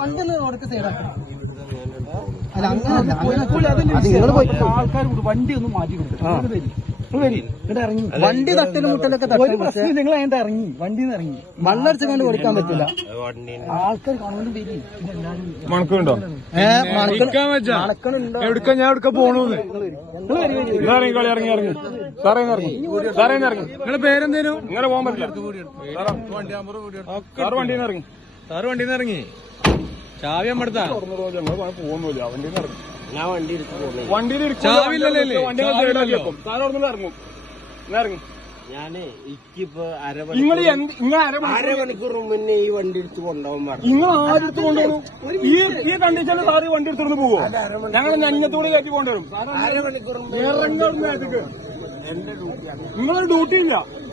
വണ്ടി തട്ടലും മുട്ടലൊക്കെ തട്ടും നിങ്ങൾ അതിന്റെ ഇറങ്ങി വണ്ടി ഇറങ്ങി മണ്ണടിച്ചങ്ങാണ്ട് കൊടുക്കാൻ പറ്റില്ല ആൾക്കാർ കാണുമ്പോൾ ഇറങ്ങി സാറ് വണ്ടിന്ന് ഇറങ്ങി ചാവി ഞാനേ അരമണിക്കൂർ മുന്നേ ഈ വണ്ടി എടുത്ത് കൊണ്ടുപോകും നിങ്ങൾ ആരെടുത്ത് കൊണ്ടുവരും ഈ ഈ കണ്ടീഷൻ സാറ് വണ്ടി എടുത്തു പോകും ഞങ്ങൾ നഞ്ഞത്തോടെ കയറ്റി കൊണ്ടുവരും അരമണിക്കൂർ നിങ്ങളെ ഡ്യൂട്ടി ഇല്ല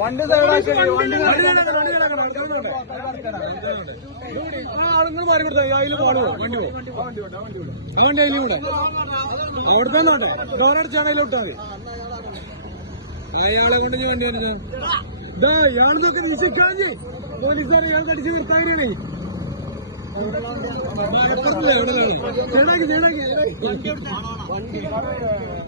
വണ്ടി വണ്ടി അവിടെ ഡോറടിച്ചാണെങ്കിലും അയാളെ കൊണ്ട് ഞാൻ വണ്ടി അയാളെന്നൊക്കെ നിശ്ചയിക്കാഞ്ഞി പോലീസുകാർ ഇയാൾക്ക് അടിച്ചു തീർത്താനാണ് എവിടെയാണ് ചേടാക്കി ചേടാക്കി